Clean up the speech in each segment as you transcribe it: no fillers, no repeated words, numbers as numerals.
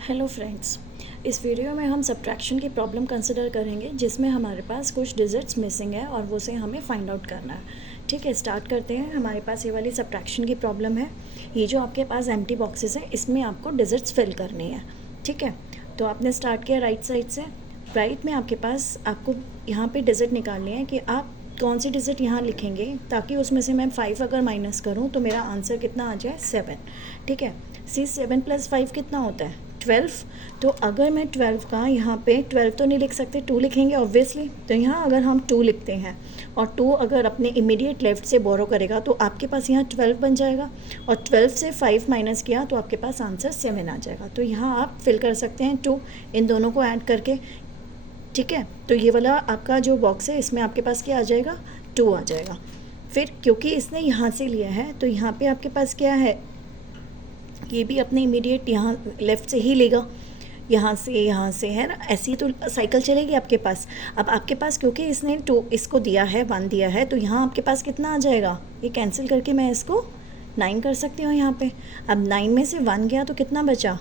Hello friends, इस video में हम सब्ट्रैक्शन की प्रॉब्लम कंसिडर करेंगे जिसमें हमारे पास कुछ डिजिट्स मिसिंग है और वो से हमें फाइंड आउट करना है। ठीक है, स्टार्ट करते हैं। हमारे पास ये वाली सब्ट्रैक्शन की प्रॉब्लम है। ये जो आपके पास एम्प्टी बॉक्सेस हैं इसमें आपको डिजिट्स फिल करनी है। ठीक है, तो आपने स्टार्ट किया राइट साइड से। राइट में आपके पास आपको यहाँ पे डिजिट निकालनी है कि आप कौन सी डिजिट यहाँ लिखेंगे ताकि उसमें से मैं 5 अगर माइनस करूँ तो मेरा आंसर कितना आ जाए 7। ठीक है, 7 + 5 कितना होता है 12। तो अगर मैं 12 का यहाँ पे 12 तो नहीं लिख सकते, 2 लिखेंगे ऑब्वियसली। तो यहाँ अगर हम 2 लिखते हैं और 2 अगर अपने इमीडिएट लेफ्ट से बोरो करेगा तो आपके पास यहाँ 12 बन जाएगा और 12 से 5 माइनस किया तो आपके पास आंसर 7 आ जाएगा। तो यहाँ आप फिल कर सकते हैं 2 इन दोनों को ऐड करके। ठीक है, तो ये वाला आपका जो बॉक्स है इसमें आपके पास क्या आ जाएगा 2 आ जाएगा। फिर क्योंकि इसने यहाँ से लिया है तो यहाँ पे आपके पास क्या है, ये भी अपने इमीडिएट यहाँ लेफ़्ट से ही लेगा, यहाँ से है ना, ऐसी तो साइकिल चलेगी आपके पास। अब आपके पास क्योंकि इसने 2 इसको दिया है 1 दिया है तो यहाँ आपके पास कितना आ जाएगा, ये कैंसिल करके मैं इसको 9 कर सकती हूँ यहाँ पे। अब 9 में से 1 गया तो कितना बचा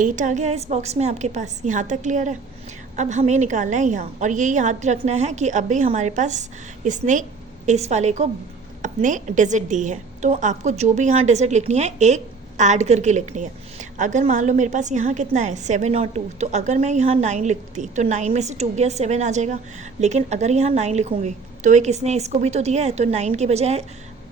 8 आ गया इस बॉक्स में आपके पास। यहाँ तक क्लियर है। अब हमें निकालना है यहाँ, और ये याद रखना है कि अभी हमारे पास इसने इस वाले को अपने डिजिट दी है तो आपको जो भी यहाँ डिजिट लिखनी है एक ऐड करके लिखनी है। अगर मान लो मेरे पास यहाँ कितना है 7 और 2, तो अगर मैं यहाँ 9 लिखती तो 9 में से 2 गया 7 आ जाएगा। लेकिन अगर यहाँ 9 लिखूँगी तो एक इसने इसको भी तो दिया है, तो 9 के बजाय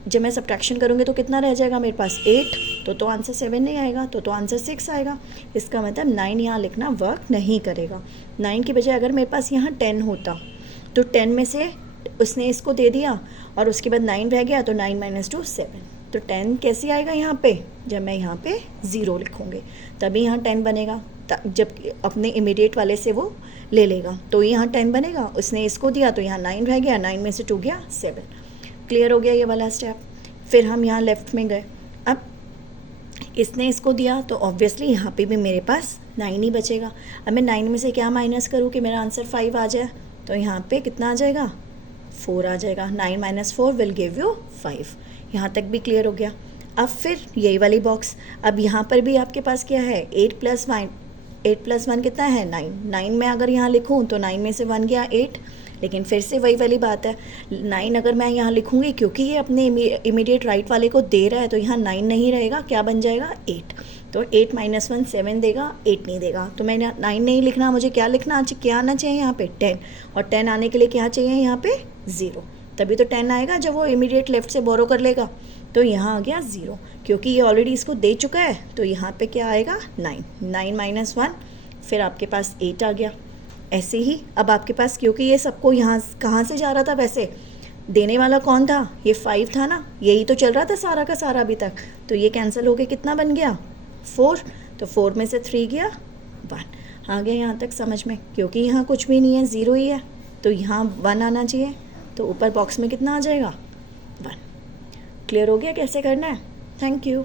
जब मैं सब्ट्रैक्शन करूँगी तो कितना रह जाएगा मेरे पास 8, तो आंसर 7 नहीं आएगा, तो आंसर 6 आएगा। इसका मतलब 9 यहाँ लिखना वर्क नहीं करेगा। 9 के बजाय अगर मेरे पास यहाँ 10 होता तो 10 में से उसने इसको दे दिया और उसके बाद 9 रह गया तो 9 - 2 7। तो 10 कैसे आएगा यहाँ पे, जब मैं यहाँ पे 0 लिखूँगी तभी यहाँ 10 बनेगा। जब अपने इमीडिएट वाले से वो ले लेगा तो यहाँ 10 बनेगा। उसने इसको दिया तो यहाँ 9 रह गया, 9 में से 2 गया 7। क्लियर हो गया ये वाला स्टेप। फिर हम यहाँ लेफ़्ट में गए। अब इसने इसको दिया तो ऑब्वियसली यहाँ पे भी मेरे पास 9 ही बचेगा। अब मैं 9 में से क्या माइनस करूँ कि मेरा आंसर 5 आ जाए, तो यहाँ पे कितना आ जाएगा 4 आ जाएगा। 9 - 4 विल गिव यू 5। यहाँ तक भी क्लियर हो गया। अब फिर यही वाली बॉक्स, अब यहाँ पर भी आपके पास क्या है 8 + 1 कितना है 9। 9 में अगर यहाँ लिखूँ तो 9 में से 1 गया 8। लेकिन फिर से वही वाली बात है, 9 अगर मैं यहाँ लिखूँगी क्योंकि ये अपने इमीडिएट राइट वाले को दे रहा है तो यहाँ 9 नहीं रहेगा, क्या बन जाएगा 8। तो 8 - 1 7 देगा, 8 नहीं देगा। तो मैंने 9 नहीं लिखना, मुझे क्या लिखना, क्या आना चाहिए यहाँ पे 10। और 10 आने के लिए क्या चाहिए यहाँ पे 0, तभी तो 10 आएगा जब वो इमीडिएट लेफ्ट से बोरो कर लेगा। तो यहाँ आ गया 0, क्योंकि ये ऑलरेडी इसको दे चुका है तो यहाँ पे क्या आएगा 9। 9 - 1 फिर आपके पास 8 आ गया। ऐसे ही अब आपके पास क्योंकि ये सबको यहाँ कहाँ से जा रहा था, वैसे देने वाला कौन था, ये 5 था ना, यही तो चल रहा था सारा का सारा अभी तक। तो ये कैंसिल हो के कितना बन गया 4। तो 4 में से 3 गया 1। आ गया यहाँ तक समझ में, क्योंकि यहाँ कुछ भी नहीं है 0 ही है तो यहाँ 1 आना चाहिए। तो ऊपर बॉक्स में कितना आ जाएगा 1। क्लियर हो गया कैसे करना है। Thank you.